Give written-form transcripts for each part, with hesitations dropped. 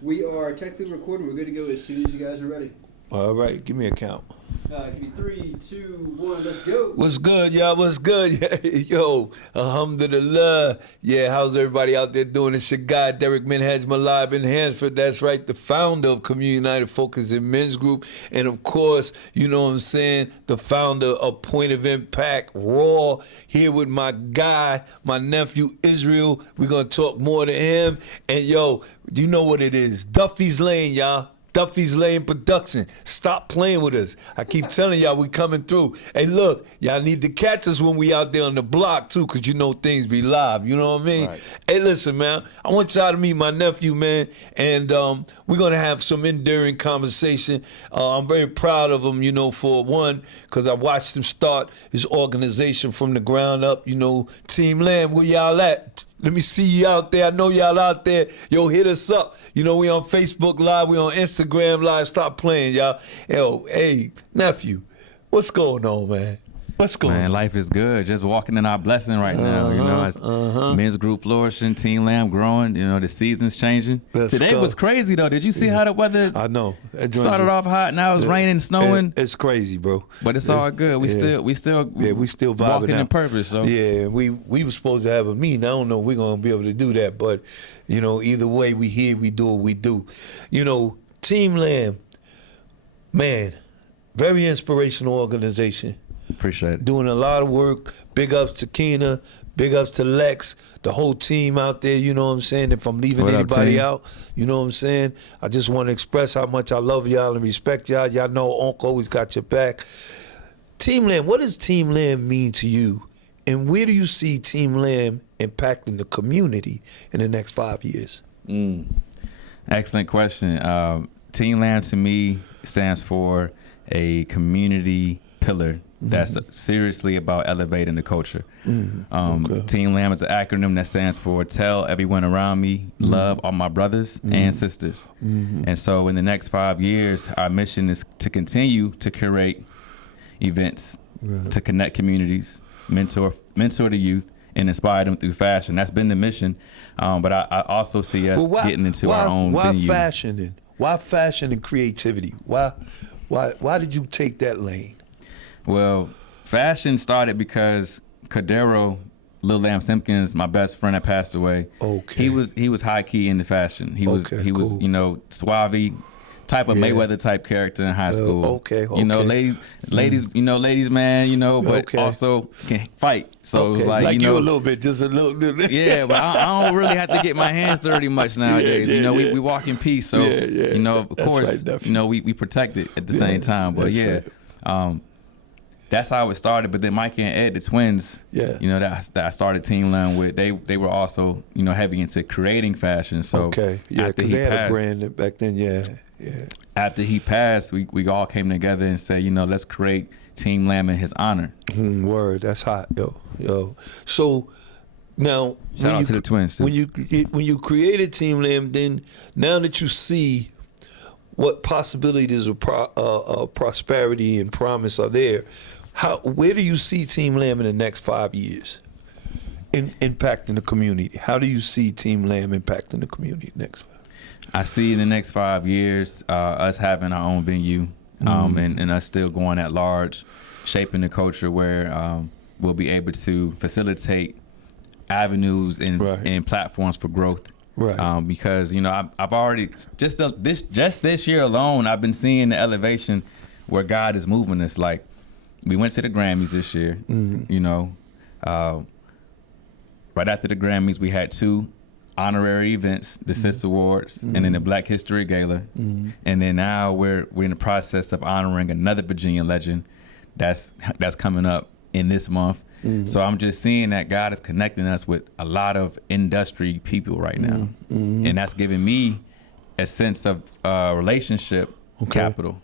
We are technically recording. We're good to go as soon as you guys are ready. All right, give me a count. Give me 3, 2, 1. Let's go. What's good, y'all? What's good? Yo, alhamdulillah. Yeah, how's everybody out there doing? It's your guy, Derek Minhaj Malab in Hansford. That's right, the founder of Community United Focus and Men's Group. And of course, you know what I'm saying, the founder of Point of Impact, Raw, here with my guy, my nephew, Israel. We're going to talk more to him. And yo, you know what it is. Duffy's Lane, y'all. Duffy's Lane Production. Stop playing with us. I keep telling y'all we coming through. Hey, look, y'all need to catch us when we out there on the block, too, because you know things be live. You know what I mean? Right. Hey, listen, man. I want y'all to meet my nephew, man, and we're going to have some enduring conversation. I'm very proud of him, you know, for one, because I watched him start his organization from the ground up, you know, Team Lamb, where y'all at? Let me see you out there. I know y'all out there. Yo, hit us up. You know, we on Facebook Live. We on Instagram Live. Stop playing, y'all. Yo, hey, nephew, what's going on, man? What's going Man, on? life is good. Just walking in our blessing right now. You know, as men's group flourishing, Team Lamb growing. You know, the season's changing. Let's Today go. was crazy though. Did you see how the weather I know. That joint's- started off hot? Now it's raining, snowing. It's crazy, bro. But it's all good. We still we still vibing walking in out. purpose. So Yeah, we were supposed to have a meeting. I don't know if we're gonna be able to do that, but you know, either way, we here, we do what we do. You know, Team Lamb, man, very inspirational organization. appreciate it. Doing a lot of work. Big ups to Keena, big ups to Lex, the whole team out there, you know what I'm saying? If I'm leaving What up, anybody team? out, you know what I'm saying? I just want to express how much I love y'all and respect y'all. Y'all know Uncle always got your back. Team Lamb, what does Team Lamb mean to you? And where do you see Team Lamb impacting the community in the next 5 years? Excellent question. Team Lamb to me stands for a community pillar that's seriously about elevating the culture. Okay. Team Lamb is an acronym that stands for Tell Everyone Around Me, Love All My Brothers and Sisters. And so in the next 5 years, our mission is to continue to curate events, to connect communities, mentor the youth, and inspire them through fashion. That's been the mission. But I also see us Well, getting into our own why venue. fashion and why fashion and creativity? Why did you take that lane? Well, fashion started because Cordero, Lil Lamb Simpkins, my best friend that passed away. Okay. He was high key into fashion. He was cool. you know, suave type of Yeah. Mayweather type character in high school. okay, You know, okay. ladies man, you know, but Okay. also can fight. So it was Okay, like, you know, a little bit, just a little bit. yeah, but I don't really have to get my hands dirty much nowadays. Yeah, you know, yeah. we walk in peace. So, Yeah, yeah. you know, of That's course, right, nephew. you know, we protect it at the same time. But that's yeah, that's how it started. But then Mike and Ed, the twins, Yeah. you know, that I started Team Lamb with, they were also, you know, heavy into creating fashion. So Okay, yeah, after because he they had a passed, brand back then. Yeah. after he passed, we all came together and said, you know, let's create Team Lamb in his honor. Word, that's hot, yo. So now, Shout out to the twins, too. when you created Team Lamb, then now that you see what possibilities of prosperity and promise are there, where do you see Team Lamb in the next 5 years? Impacting the community. How do you see Team Lamb impacting the community next 5 years? I see in the next 5 years us having our own venue and us still going at large, shaping the culture where we'll be able to facilitate avenues and, Right. and platforms for growth. Right. Because, you know, I've already, just this year alone, I've been seeing the elevation where God is moving us. Like, we went to the Grammys this year, you know. Right after the Grammys, we had 2 honorary events, the SIS Awards and then the Black History Gala. And then now we're in the process of honoring another Virginia legend that's coming up in this month. So I'm just seeing that God is connecting us with a lot of industry people right now. And that's giving me a sense of relationship capital,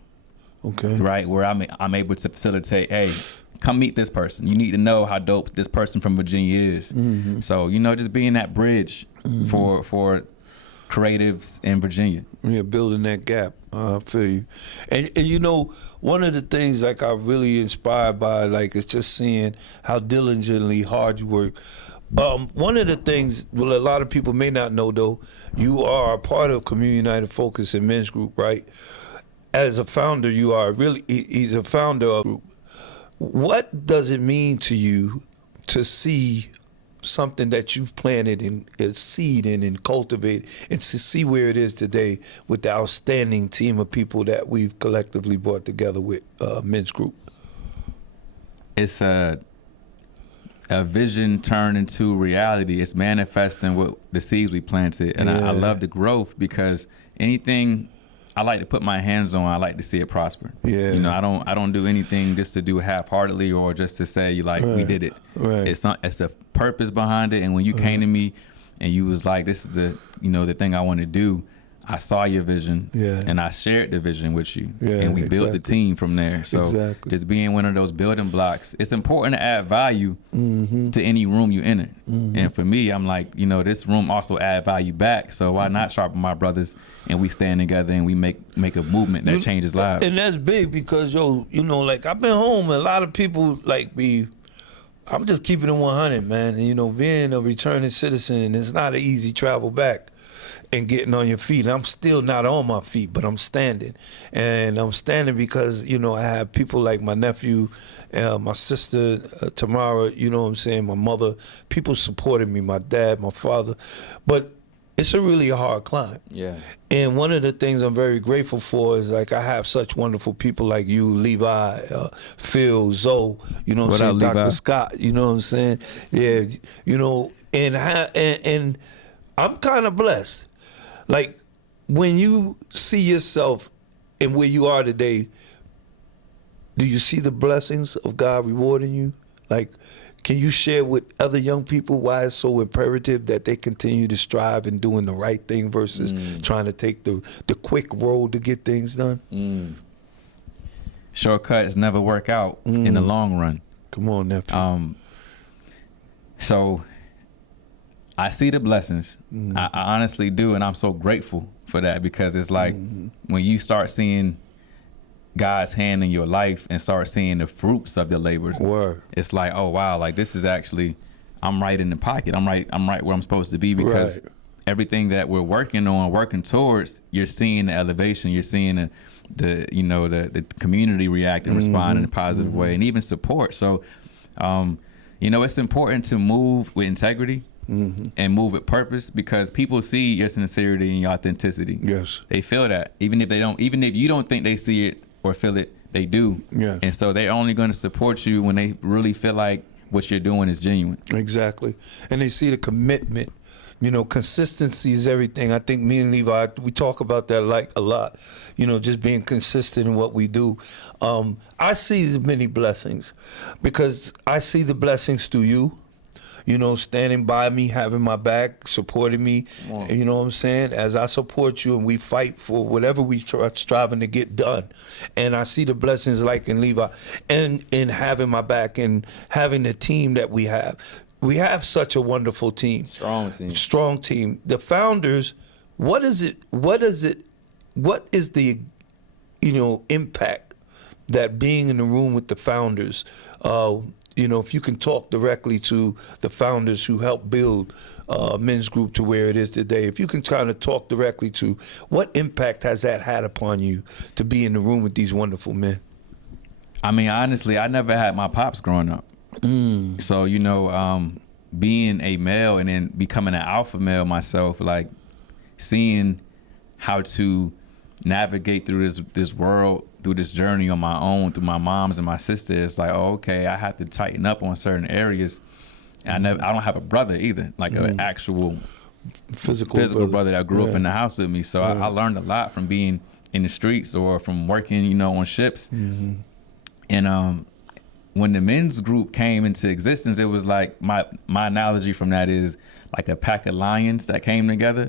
Okay. right? Where I'm able to facilitate, hey, come meet this person. You need to know how dope this person from Virginia is. So, you know, just being that bridge for creatives in Virginia. Yeah, building that gap. I feel you. And you know, one of the things like I'm really inspired by, like, is just seeing how diligently hard you work. One of the things, well, a lot of people may not know though, you are a part of Community United Focus and Men's Group, right? As a founder, you are really, he's a founder of the group. What does it mean to you to see something that you've planted and a seed in and cultivated, and to see where it is today with the outstanding team of people that we've collectively brought together with Men's Group? It's a vision turned into reality. It's manifesting what the seeds we planted, and I love the growth, because anything I like to put my hands on, I like to see it prosper. Yeah. You know, I don't do anything just to do half-heartedly or just to say like we did it. Right. It's a purpose behind it. And when you came to me and you was like, this is the thing I want to do, I saw your vision, and I shared the vision with you, and we built the team from there. So just being one of those building blocks, it's important to add value to any room you enter. And for me, I'm like, you know, this room also add value back. So why not sharpen my brothers and we stand together and we make a movement that changes lives. And that's big because, yo, you know, like I've been home and a lot of people like I'm just keeping it 100, man. And, you know, being a returning citizen, it's not an easy travel back and getting on your feet. I'm still not on my feet, but I'm standing. And I'm standing because, you know, I have people like my nephew, my sister, Tamara, you know what I'm saying, my mother, people supporting me, my dad, my father. But it's a really hard climb. Yeah. And one of the things I'm very grateful for is like I have such wonderful people like you, Levi, Phil, Zoe, you know what I'm saying, Dr. Scott, you know what I'm saying? Yeah, you know, and I'm kind of blessed. Like, when you see yourself and where you are today, do you see the blessings of God rewarding you? Like, can you share with other young people why it's so imperative that they continue to strive in doing the right thing versus trying to take the quick road to get things done? Shortcuts never work out in the long run. Come on, nephew. So I see the blessings. I honestly do, and I'm so grateful for that, because it's like when you start seeing God's hand in your life and start seeing the fruits of the labor, it's like, oh wow, like this is actually, I'm right in the pocket. I'm right where I'm supposed to be, because everything that we're working on, working towards, you're seeing the elevation, you're seeing the community react and respond in a positive way, and even support. So, you know, it's important to move with integrity. And move with purpose, because people see your sincerity and your authenticity. Yes. They feel that. Even if you don't think they see it or feel it, they do. Yeah. And so they're only going to support you when they really feel like what you're doing is genuine. Exactly. And they see the commitment. You know, consistency is everything. I think me and Levi, we talk about that like a lot. You know, just being consistent in what we do. I see the many blessings because I see the blessings through you. You know, standing by me, having my back, supporting me. You know what I'm saying? As I support you and we fight for whatever we are striving to get done. And I see the blessings like in Levi and in having my back and having the team that we have. We have such a wonderful team. Strong team. The founders, what is the, you know, impact that being in the room with the founders, you know, if you can talk directly to the founders who helped build Men's Group to where it is today, if you can kind of talk directly to what impact has that had upon you to be in the room with these wonderful men? I mean, honestly, I never had my pops growing up. So, you know, being a male and then becoming an alpha male myself, like seeing how to navigate through this world, through this journey on my own, through my moms and my sister, it's like, oh, okay, I have to tighten up on certain areas. And I don't have a brother either, like an actual physical brother that grew up in the house with me. So I learned a lot from being in the streets or from working, you know, on ships. And when the Men's Group came into existence, it was like my analogy from that is like a pack of lions that came together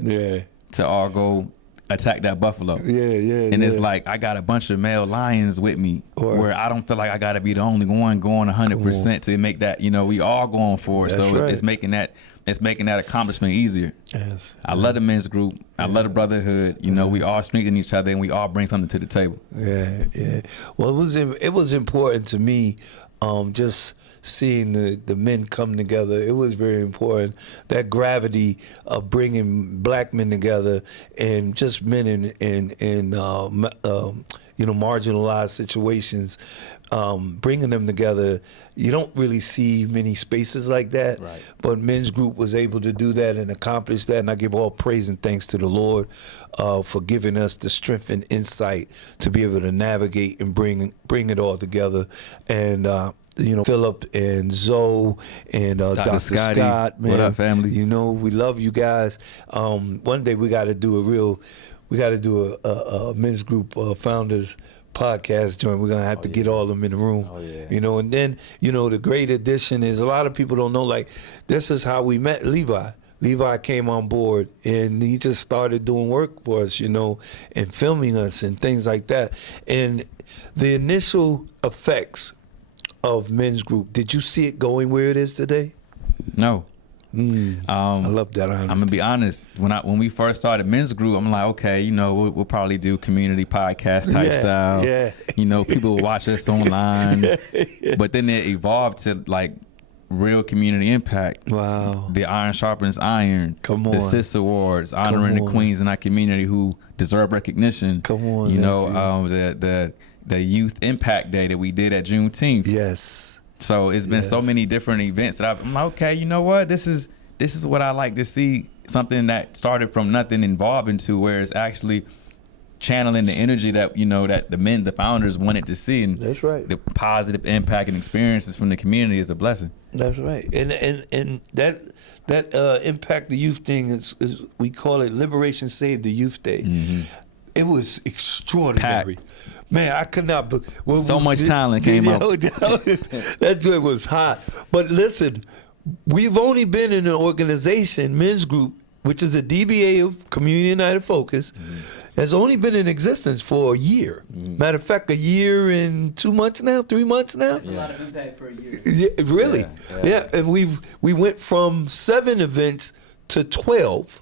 to all go attack that buffalo. And it's like I got a bunch of male lions with me where I don't feel like I got to be the only one going 100% to make that, you know, we all going for it. So it's making that it's making that accomplishment easier. Yes. I love the men's group. I love the brotherhood. You know, we all strengthen each other and we all bring something to the table. Yeah. Well, it was important to me, just seeing the men come together. It was very important. That gravity of bringing black men together and just men in marginalized situations, bringing them together. You don't really see many spaces like that. Right. But Men's Group was able to do that and accomplish that. And I give all praise and thanks to the Lord for giving us the strength and insight to be able to navigate and bring it all together. And Philip and Zoe and Dr. Scotty, Scott, man. what up, family? You know, we love you guys. One day we got to do a Men's Group Founders podcast joint. We're gonna have to get all of them in the room. Oh, yeah. You know, and then the great addition is a lot of people don't know, like, this is how we met Levi. Levi came on board and he just started doing work for us, and filming us and things like that. And the initial effects of Men's Group, did you see it going where it is today? No. I love that honesty. I'm gonna be honest. When we first started Men's Group, I'm like, okay, we'll probably do community podcast type style. Yeah. People will watch us online. But then it evolved to like real community impact. Wow. The Iron Sharpens Iron. Come on. The Sis Awards, honoring the queens in our community who deserve recognition. Come on. The Youth Impact Day that we did at Juneteenth. Yes. So it's been so many different events that I'm like, okay, you know what? This is what I like to see. Something that started from nothing evolving to where it's actually channeling the energy that that the founders wanted to see, and that's right. The positive impact and experiences from the community is a blessing. That's right, and that impact the youth thing is we call it Liberation Save the Youth Day. Mm-hmm. It was extraordinary. Man, I could not. So much talent came out. That joint was hot. But listen, we've only been in an organization, Men's Group, which is a DBA of Community United Focus, has only been in existence for a year. Matter of fact, a year and 2 months now, 3 months now. That's a lot of impact for a year. Yeah, really? Yeah. And we went from 7 events to 12.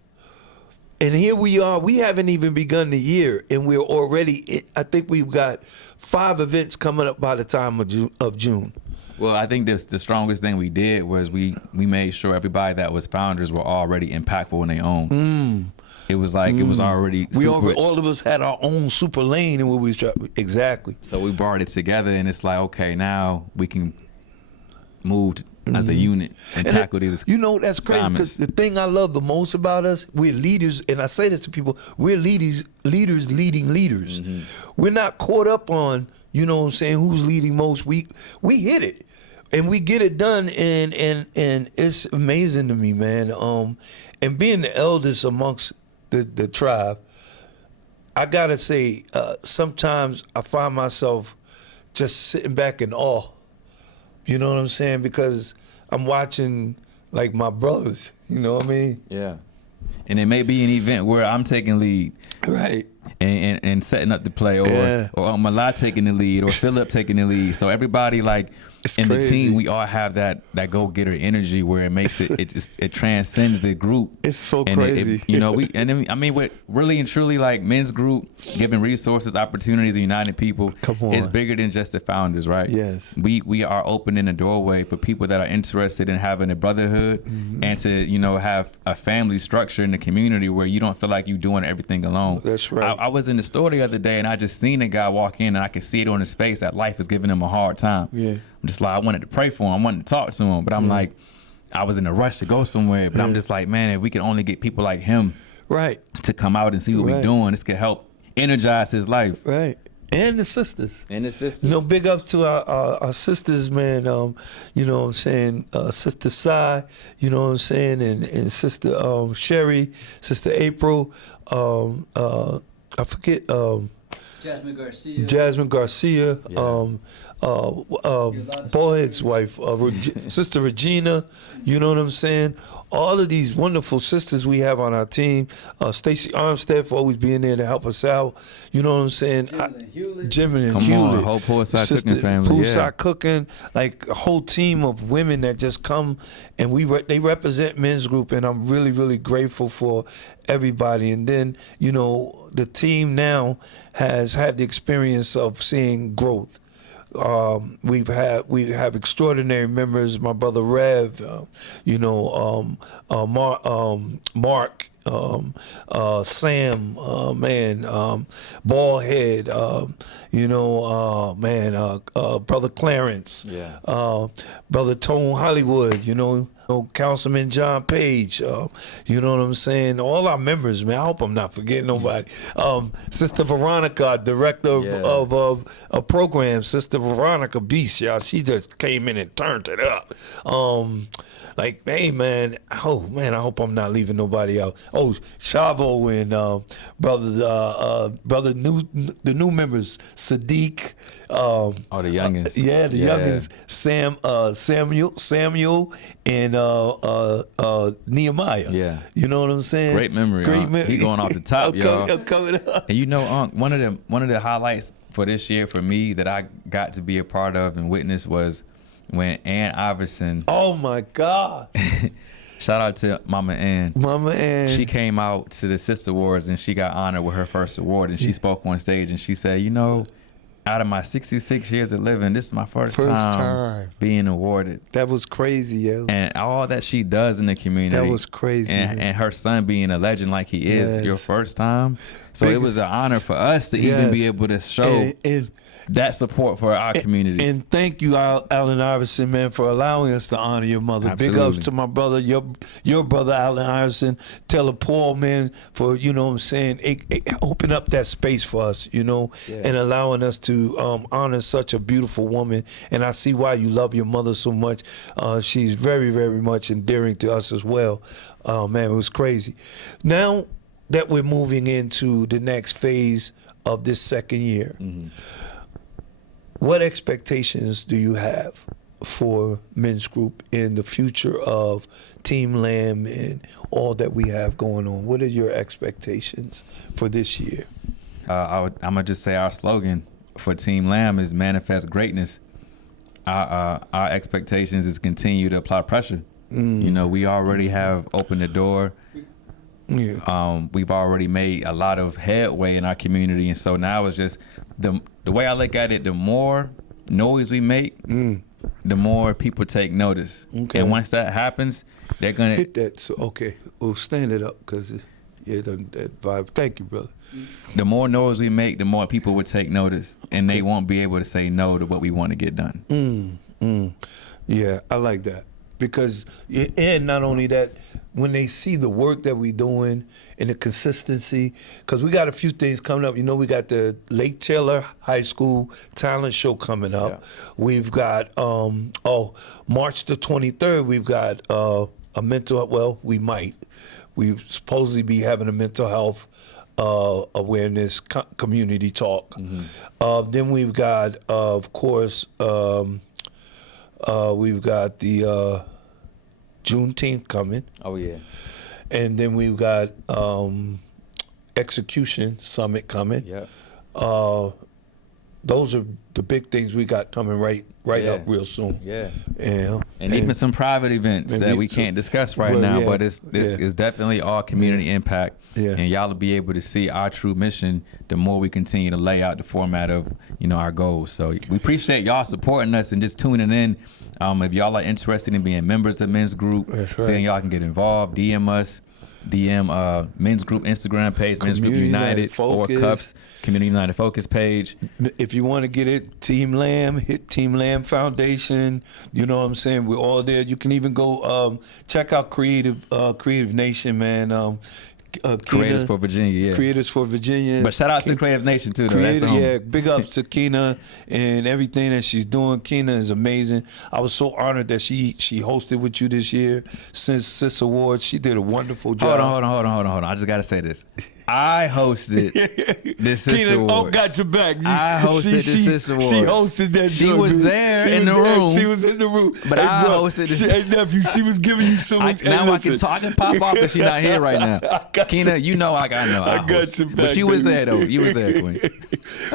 And here we are. We haven't even begun the year, and we're already. I think we've got 5 events coming up by the time of June. Well, I think the strongest thing we did was we made sure everybody that was founders were already impactful in their own. It was like it was already. All of us had our own super lane, and we exactly. So we brought it together, and it's like, okay, now we can move as a unit and tackle these. That's crazy, because the thing I love the most about us, we're leaders, and I say this to people, we're leaders leading leaders. We're not caught up on, who's leading most. We hit it and we get it done, and it's amazing to me, man. And being the eldest amongst the tribe, I gotta say, sometimes I find myself just sitting back in awe. You know what I'm saying? Because I'm watching, like, my brothers. You know what I mean? Yeah. And it may be an event where I'm taking lead. Right. And setting up the play, or Malai taking the lead, or Philip taking the lead. So everybody, like, it's in crazy. The team, we all have that go-getter energy where it makes it transcends the group. It's so and crazy. We're really and truly, like, Men's Group, giving resources, opportunities, and uniting people. Come on. It's bigger than just the founders, right? Yes. We are opening a doorway for people that are interested in having a brotherhood and to, have a family structure in the community where you don't feel like you're doing everything alone. That's right. I was in the store the other day and I just seen a guy walk in and I could see it on his face that life is giving him a hard time. Yeah. I'm just like, I wanted to pray for him. I wanted to talk to him, but I'm like, I was in a rush to go somewhere, but I'm just like, man, if we can only get people like him to come out and see what we're doing, this could help energize his life. Right. And the sisters. Big ups to our sisters, man. You know what I'm saying? Sister Sai, you know what I'm saying? And Sister Sherry, Sister April. I forget Jasmine Garcia. Jasmine Garcia, Yeah. Ballhead's wife, Sister Regina. You know what I'm saying? All of these wonderful sisters we have on our team. Stacey Armstead for always being there to help us out. You know what I'm saying? Jimmy Hewlett. Jimmy and Come Hewlett. on, whole poolside Sister- cooking family. Poolside Yeah. cooking, like a whole team of women that just come and they represent Men's Group, and I'm really, really grateful for everybody. And then, you know, the team now has had the experience of seeing growth. We have extraordinary members. My brother Rev, Mark, Sam, Ballhead, brother Clarence, brother Tone Hollywood, Councilman John Page, you know what I'm saying? All our members, man. I hope I'm not forgetting nobody. Sister Veronica, director of programs. Sister Veronica Beast, y'all. She just came in and turned it up. Hey man, I hope I'm not leaving nobody out. Oh, Chavo and the new members, Sadiq. The youngest. The youngest, Samuel and Nehemiah. Yeah. You know what I'm saying? Great memory. He going off the top, y'all. Coming up. And you know, one of the highlights for this year for me that I got to be a part of and witness was when Ann Iverson. Oh my God. Shout out to Mama Ann. Mama Ann. She came out to the Sister Awards and she got honored with her first award, and she spoke on stage and she said, out of my 66 years of living, this is my first time being awarded. That was crazy, yo. And all that she does in the community. That was crazy. And her son being a legend like he is, your first time. So it was an honor for us to even be able to show that support for our community. And thank you, Allen Iverson, man, for allowing us to honor your mother. Absolutely. Big ups to my brother, your brother, Allen Iverson. Taylor Paul, man, for, open up that space for us, and allowing us to honor such a beautiful woman. And I see why you love your mother so much. She's very, very much endearing to us as well. Man, it was crazy. Now that we're moving into the next phase of this second year, what expectations do you have for Men's Group in the future of Team Lamb and all that we have going on? What are your expectations for this year? I'm going to just say our slogan for Team Lamb is manifest greatness. Our expectations is continue to apply pressure. We already have opened the door. Yeah. We've already made a lot of headway in our community, and so now it's just the way I look at it. The more noise we make, the more people take notice. Okay. And once that happens, they're gonna hit that. So okay, we'll stand it up because that vibe. Thank you, brother. The more noise we make, the more people would take notice, and they won't be able to say no to what we want to get done. Yeah, I like that. Because, and not only that, when they see the work that we're doing and the consistency, because we got a few things coming up. We got the Lake Taylor High School talent show coming up. Yeah. We've got, March the 23rd, we've got a mental, we supposedly be having a mental health awareness community talk. Then we've got, of course, we've got the Juneteenth coming. Oh yeah. And then we've got Execution Summit coming. Yeah. Those are the big things we got coming right up real soon. Yeah. And even some private events that we can't discuss right now, but it's definitely all community impact. Yeah. And y'all will be able to see our true mission the more we continue to lay out the format of, our goals. So we appreciate y'all supporting us and just tuning in. If y'all are interested in being members of Men's Group, saying y'all can get involved, DM us. DM Men's Group Instagram page, Men's Group United, or Cups Community United Focus page. If you want to get it, Team Lamb, hit Team Lamb Foundation. You know what I'm saying? We're all there. You can even go check out Creative Nation, man. Creators for Virginia, yeah. Creators for Virginia. But shout out to Creative Nation too, though. Big ups to Keena and everything that she's doing. Keena is amazing. I was so honored that she hosted with you this year since Sis Awards. She did a wonderful job. Hold on. I just gotta say this. I hosted the Sister Keenan, Awards. got your back. I hosted the Sister Awards. She hosted that. She joint, was dude. there She in was the there. room. She was in the room. But Hey, I bro, hosted the- Hey, nephew, she was giving you so much. Now I listen. can talk and pop off because she's not here right now. I got Keena, you know I know. I got host. your back, But she was baby. there though. You was there, Queen.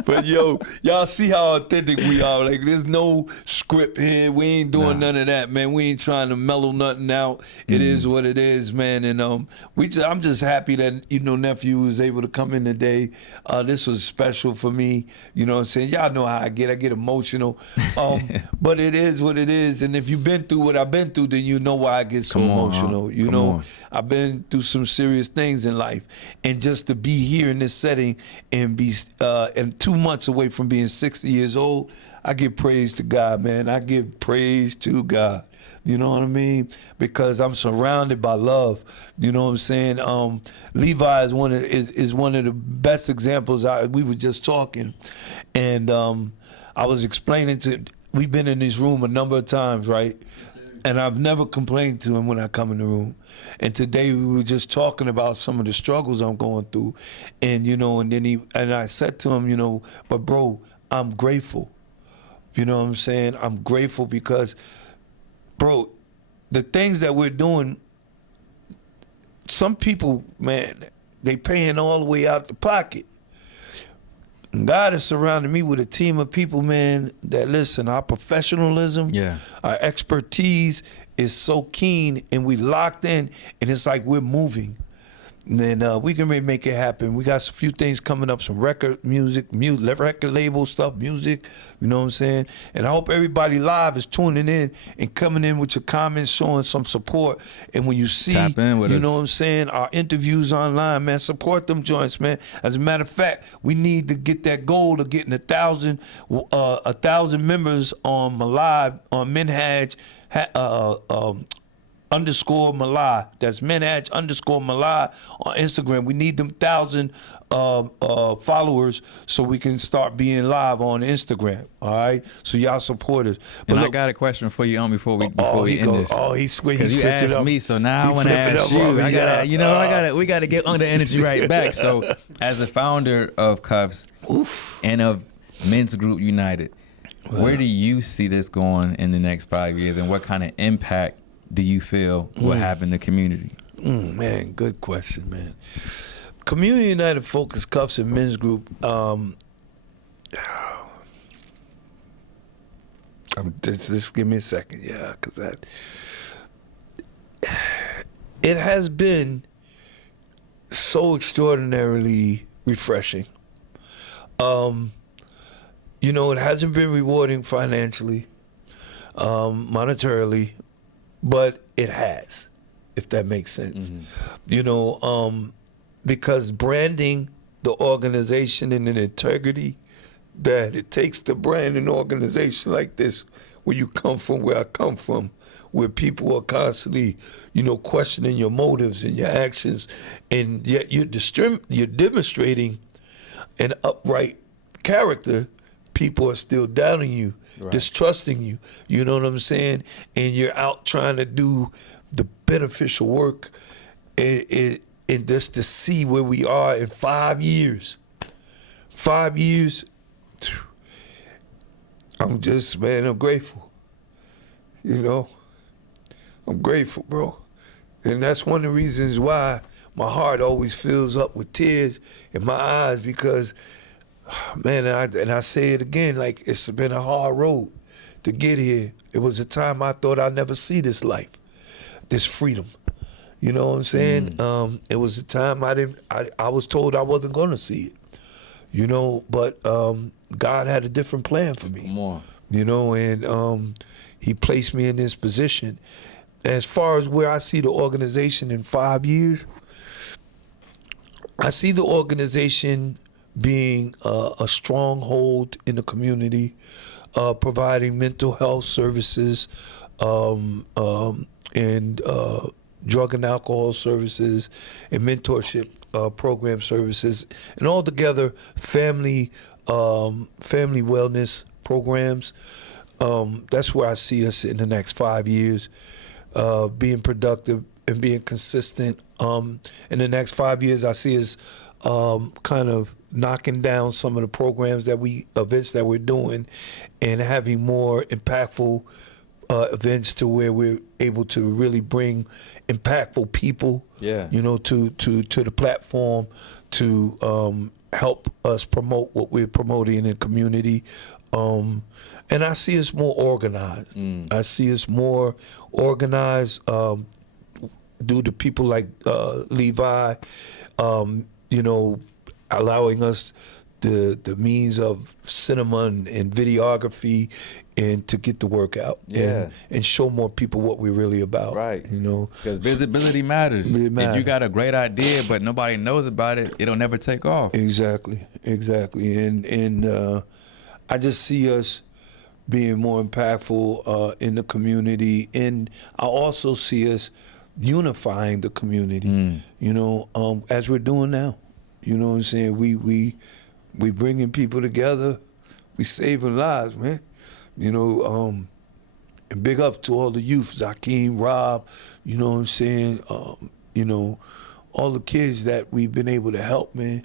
But yo, y'all see how authentic we are. Like, there's no script here. We ain't doing none of that, man. We ain't trying to mellow nothing out. It is what it is, man. And I'm just happy that nephew was able to come in today. This was special for me. You know what I'm saying? Y'all know how I get. I get emotional. But it is what it is. And if you've been through what I've been through, then you know why I get so Come on, emotional. huh? You Come know, on. I've been through some serious things in life, and just to be here in this setting and be and 2 months away from being 60 years old, I give praise to God, man. I give praise to God. You know what I mean? Because I'm surrounded by love. You know what I'm saying? Levi is one of the best examples. We were just talking, and I was explaining to. We've been in this room a number of times, right? And I've never complained to him when I come in the room. And today we were just talking about some of the struggles I'm going through. And, and then I said to him, but bro, I'm grateful. You know what I'm saying? I'm grateful because, bro, the things that we're doing, some people, man, they paying all the way out the pocket. God has surrounded me with a team of people, man, that listen, our professionalism, our expertise is so keen, and we locked in, and it's like we're moving. And then we can make it happen. We got a few things coming up, some record record label stuff, music, you know what I'm saying? And I hope everybody live is tuning in and coming in with your comments, showing some support. And when you see, Tap in with us. know what I'm saying, our interviews online, man, support them joints, man. As a matter of fact, we need to get that goal of getting 1,000 members on Malai, on Minhaj, _ Malai. That's Minhaj _ Malai on Instagram. We need them 1,000 followers so we can start being live on Instagram. All right, so y'all support us. But And look, I got a question for you before we he end this. he's Because you switching asked up. me, so now He I want to flipping ask up on you. me, I gotta, yeah. we gotta get on the energy right back. So, as the founder of Cuffs and of Men's Group United, where do you see this going in the next 5 years, and what kind of impact do you feel will have in the community? Man, good question, man. Community United Focus Cuffs and Men's Group. Just give me a second, because it has been so extraordinarily refreshing. It hasn't been rewarding financially, monetarily, but it has, if that makes sense. Because branding the organization in an integrity that it takes to brand an organization like this, where you come from, where I come from, where people are constantly, questioning your motives and your actions, and yet you're demonstrating an upright character. People are still doubting you, distrusting you. You know what I'm saying? And you're out trying to do the beneficial work, and just to see where we are in 5 years. 5 years. I'm grateful. I'm grateful, bro. And that's one of the reasons why my heart always fills up with tears in my eyes, because, man, and I say it again, like, it's been a hard road to get here. It was a time I thought I'd never see this life, this freedom. You know what I'm saying? It was a time I was told I wasn't going to see it, but God had a different plan for me. Come on. And he placed me in this position. As far as where I see the organization in 5 years, I see the organization being a stronghold in the community, providing mental health services and drug and alcohol services and mentorship program services, and altogether family wellness programs. That's where I see us in the next 5 years, being productive and being consistent. In the next 5 years, I see us kind of knocking down some of the programs events that we're doing, and having more impactful events to where we're able to really bring impactful people, Yeah. to the platform to help us promote what we're promoting in the community. And I see us more organized. I see us more organized due to people like Levi, allowing us the means of cinema and videography and to get the work out. Yeah. And show more people what we're really about. Right. You know. Because visibility matters. It If matters. you got a great idea but nobody knows about it, it'll never take off. Exactly. And I just see us being more impactful in the community, and I also see us unifying the community. As we're doing now. You know what I'm saying? We bringing people together. We saving lives, man. And big up to all the youth, Zakeem, Rob. You know what I'm saying? All the kids that we've been able to help, man.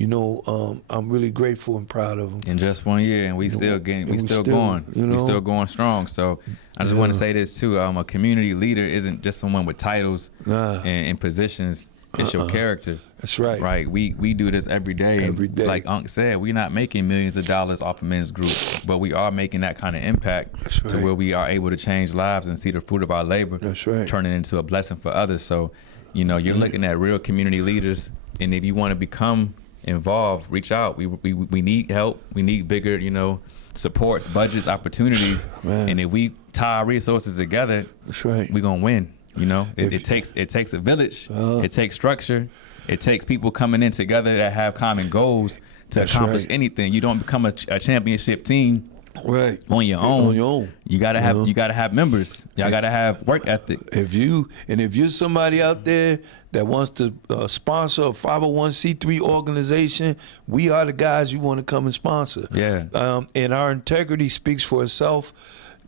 I'm really grateful and proud of them. In just 1 year, and we still going. we We still going strong. So I just want to Yeah. say this too: a community leader isn't just someone with titles Nah. and positions. It's your character. That's right. Right. We do this every day. Every day. Like Unc said, we're not making millions of dollars off of Men's Group, but we are making that kind of impact That's to right. where we are able to change lives and see the fruit of our labor. That's right. Turn it into a blessing for others. So, you're looking at real community leaders, and if you want to become involved, reach out. We need help. We need bigger, supports, budgets, opportunities. Man. And if we tie our resources together, That's right. we're gonna win. If- It takes a village. Uh-huh. It takes structure. It takes people coming in together that have common goals to That's accomplish right. anything. You don't become a championship team Right. on your own. On your own. You gotta have members. Y'all gotta have work ethic. If you're somebody out there that wants to sponsor a 501c3 organization, we are the guys you want to come and sponsor. Yeah. And our integrity speaks for itself.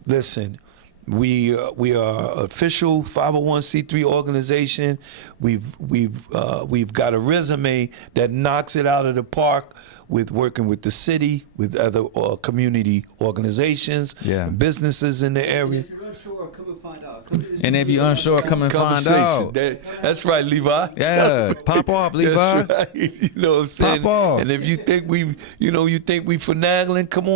Listen, we are official 501c3 organization. We've got a resume that knocks it out of the park with working with the city, with other community organizations, Yeah. businesses in the area. If you're unsure, come and find out. Come to this And if you're unsure, come and find Conversation. out. That's right, Levi. Yeah, pop off, Levi. That's right. You know what I'm saying? Pop off. And if you think we finagling, come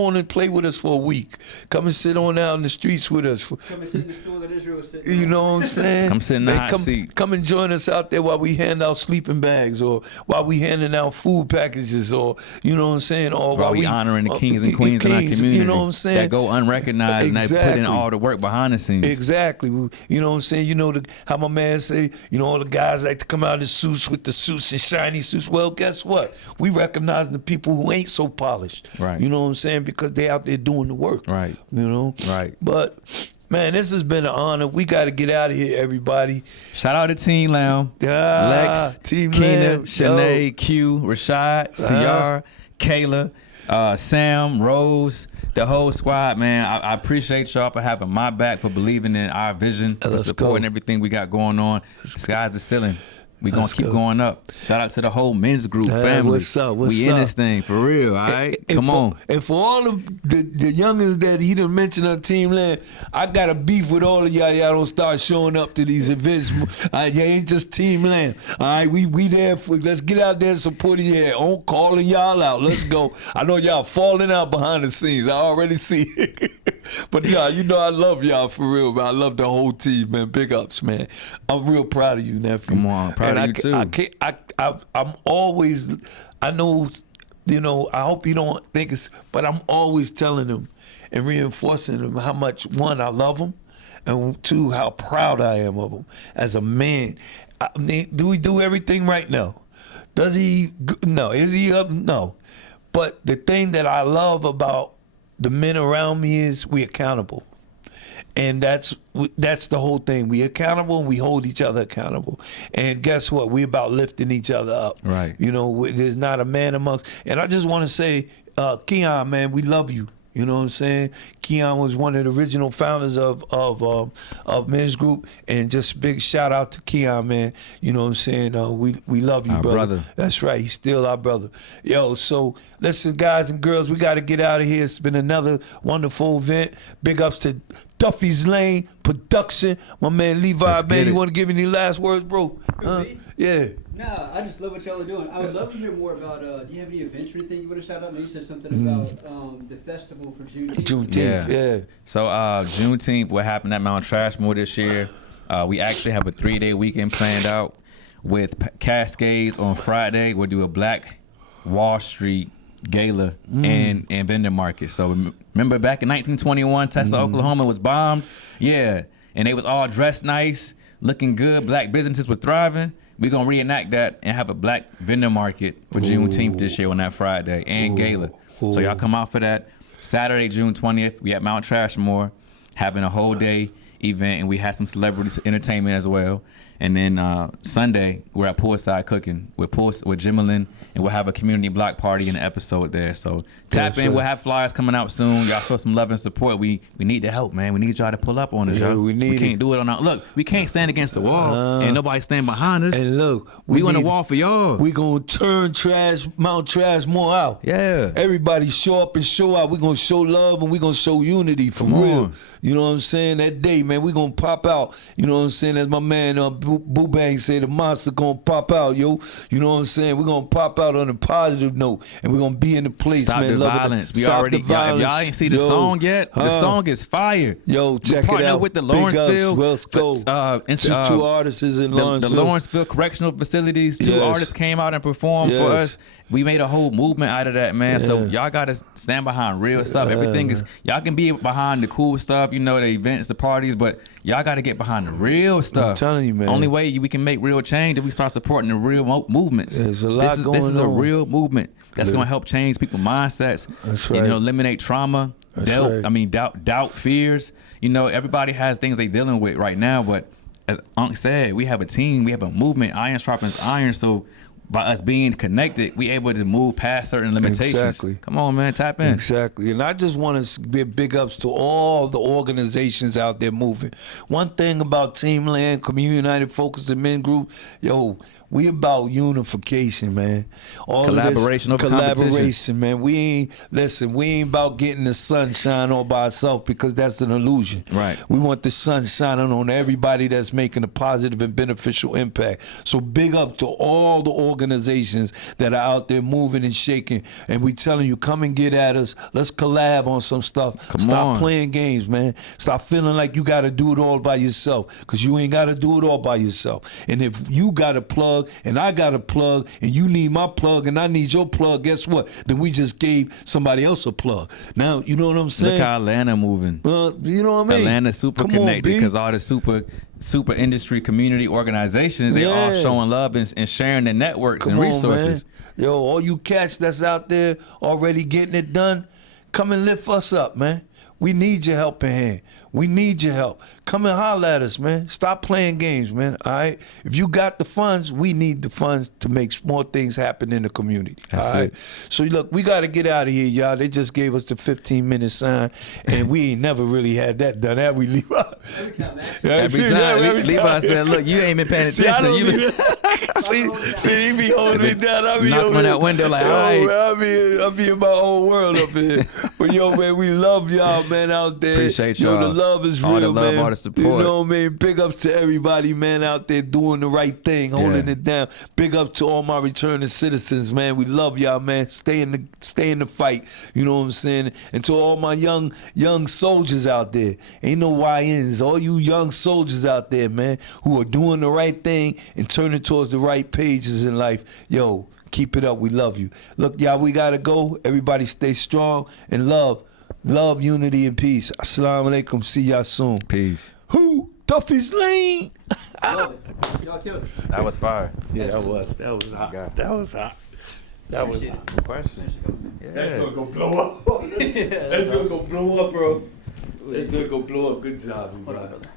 on and play with us for a week. Come and sit on out in the streets with us. Come and sit in the store that Israel is sitting You on. know what I'm saying? Come sit in the Man, hot seat. Come and join us out there while we hand out sleeping bags, or while we handing out food packages, or you know what I'm saying, or While we honoring the kings and queens in our community You know what I'm saying? that go unrecognized and that put in Exactly. all the work behind the scenes. Exactly. You know what I'm saying? How my man say, all the guys like to come out in suits with the suits and shiny suits. Well, guess what? We recognize the people who ain't so polished. Right. You know what I'm saying? Because they out there doing the work. Right. Right. But, man, this has been an honor. We got to get out of here, everybody. Shout out to Team Lamb, Lex, Team Keena, Lamb, Shanae, Q, Rashad, Ciara, Kayla, Sam, Rose, the whole squad, man. I appreciate y'all for having my back, for believing in our vision, for Let's supporting go. everything we got going on. Sky's the ceiling. We gonna Let's keep go. going up. Shout out to the whole Men's Group Hey, family. what's up? What's we in up? this thing for real, all right? And Come for, on. And for all of the youngins that he done mention on Team Land, I got a beef with all of y'all. Y'all don't start showing up to these events. You ain't just Team Land. All right, we there for. Let's get out there and support you. Yeah, I'm calling y'all out. Let's go. I know y'all falling out behind the scenes. I already see it. But yeah, I love y'all for real, man. I love the whole team, man. Big ups, man. I'm real proud of you, nephew. Come on, proud of you too. I'm always, I know, I hope you don't think it's, but I'm always telling them and reinforcing them how much, one, I love them, and two, how proud I am of them as a man. I mean, do we do everything right? No. Does he? No. Is he up? No. But the thing that I love about the men around me is we accountable. And that's the whole thing. We accountable and we hold each other accountable. And guess what? We about lifting each other up. Right. There's not a man amongst. And I just want to say, Keon, man, we love you. You know what I'm saying? Keon was one of the original founders of Men's Group, and just big shout out to Keon, man. You know what I'm saying? We love you, Our brother. That's right. He's still our brother. Yo, so listen, guys and girls, we got to get out of here. It's been another wonderful event. Big ups to Duffy's Lane Production. My man Levi, Let's man, get you it. want to give any last words, bro? Me? Yeah. Nah, I just love what y'all are doing. I would love to hear more about. Do you have any events or anything you want to shout out? No, you said something about the festival for Juneteenth. Juneteenth, yeah. So Juneteenth, what happened at Mount Trashmore this year? We actually have a 3-day weekend planned out with Cascades on Friday. We'll do a Black Wall Street gala and vendor market. So remember back in 1921, Tulsa, Oklahoma was bombed? Yeah. And they was all dressed nice, looking good. Black businesses were thriving. We're going to reenact that and have a black vendor market for Juneteenth this year on that Friday and gala. So y'all come out for that. Saturday, June 20th, we at Mount Trashmore having a whole day event, and we had some celebrity entertainment as well. And then Sunday, we're at Poolside Cooking with Jimelin, and we'll have a community block party in the episode there. So tap That's in. right. We'll have flyers coming out soon. Y'all show some love and support. We need the help, man. We need y'all to pull up on us, Yeah, y'all. we need can't it. do it on our look. We can't stand against the wall, and nobody stand behind us. And look, we on the need- wall for y'all. We gonna turn Mount Trashmore out. Yeah. Everybody show up and show out. We gonna show love and we gonna show unity for Come real. on. You know what I'm saying? That day, man, we gonna pop out. You know what I'm saying? As my man Boo Bang said, the monster gonna pop out, yo. You know what I'm saying? We gonna pop out on a positive note, and we gonna be in the place, Stop man. the loving it. violence. We Stop already the violence. y'all ain't see the Yo, song yet. The song is fire. Yo, We check it partnered out. with the Big ups. Lawrenceville. Let's go. Two artists is in the Lawrenceville. Lawrenceville Correctional Facilities. Two Yes. artists came out and performed for Yes. us. We made a whole movement out of that, man. So y'all gotta stand behind real stuff. Everything is y'all can be behind the cool stuff, you know, the events, the parties, but y'all gotta get behind the real stuff. telling you, man. Only way we can make real change if we start supporting the real movements. There's a lot this is going a on. real movement that's Good. gonna help change people's mindsets. That's and, right. eliminate trauma, That's right. doubt, fears. You know, everybody has things they dealing with right now, but as Unc said, we have a team, we have a movement. Iron sharpens iron. So by us being connected, we able to move past certain limitations. Exactly. Come on, man, tap in. Exactly. And I just want to give big ups to all the organizations out there moving. One thing about Team Land, Community United Focus and Men Group, yo, we about unification, man. All Collaboration of this, over collaboration, man. We ain't about getting the sunshine all by ourselves, because that's an illusion. Right. We want the sun shining on everybody that's making a positive and beneficial impact. So big up to all the organizations that are out there moving and shaking. And we telling you, come and get at us. Let's collab on some stuff. Come Stop on. playing games, man. Stop feeling like you got to do it all by yourself, because you ain't got to do it all by yourself. And if you got a plug and I got a plug and you need my plug and I need your plug, guess what? Then we just gave somebody else a plug. Now, you know what I'm saying? Look how Atlanta moving. You know what I mean? Atlanta super Come on, connected B. because all the super industry community organizations, they all Yeah. showing love and sharing their networks Come and on, resources. man. Yo, all you cats that's out there already getting it done, come and lift us up, man. We need your helping hand. We need your help. Come and holler at us, man. Stop playing games, man. All right? If you got the funds, we need the funds to make more things happen in the community. That's all right? it. So, look, we got to get out of here, y'all. They just gave us the 15-minute sign, and we ain't never really had that done, have we, Levi? Every time, man. Yeah, Every see, time, every Levi time. said, "Look, you ain't been paying See, I attention. don't You be, been see, he be holding me down. I be Knock over on there. that window like, yo, all right. man, I be in my own world up here. But yo, man, we love y'all, man, out there. Appreciate Yo, the y'all. love is All the real, love, man. all the support. You know what I mean? Big ups to everybody, man, out there doing the right thing, holding Yeah. it down. Big up to all my returning citizens, man. We love y'all, man. Stay in the fight. You know what I'm saying? And to all my young soldiers out there, ain't no YNs. All you young soldiers out there, man, who are doing the right thing and turning towards the right pages in life. Yo, keep it up. We love you. Look, y'all, we gotta go. Everybody stay strong and love, unity, and peace. Assalamu alaikum. See y'all soon. Peace. Who? Duffy's Lane. Love it. Y'all killed it. That was fire. Yeah, that was hot. God. That was hot. That was hot. Good question. That's gonna go blow up. That's gonna go blow up, bro. That's gonna go blow up. Good job, Hold on, brother.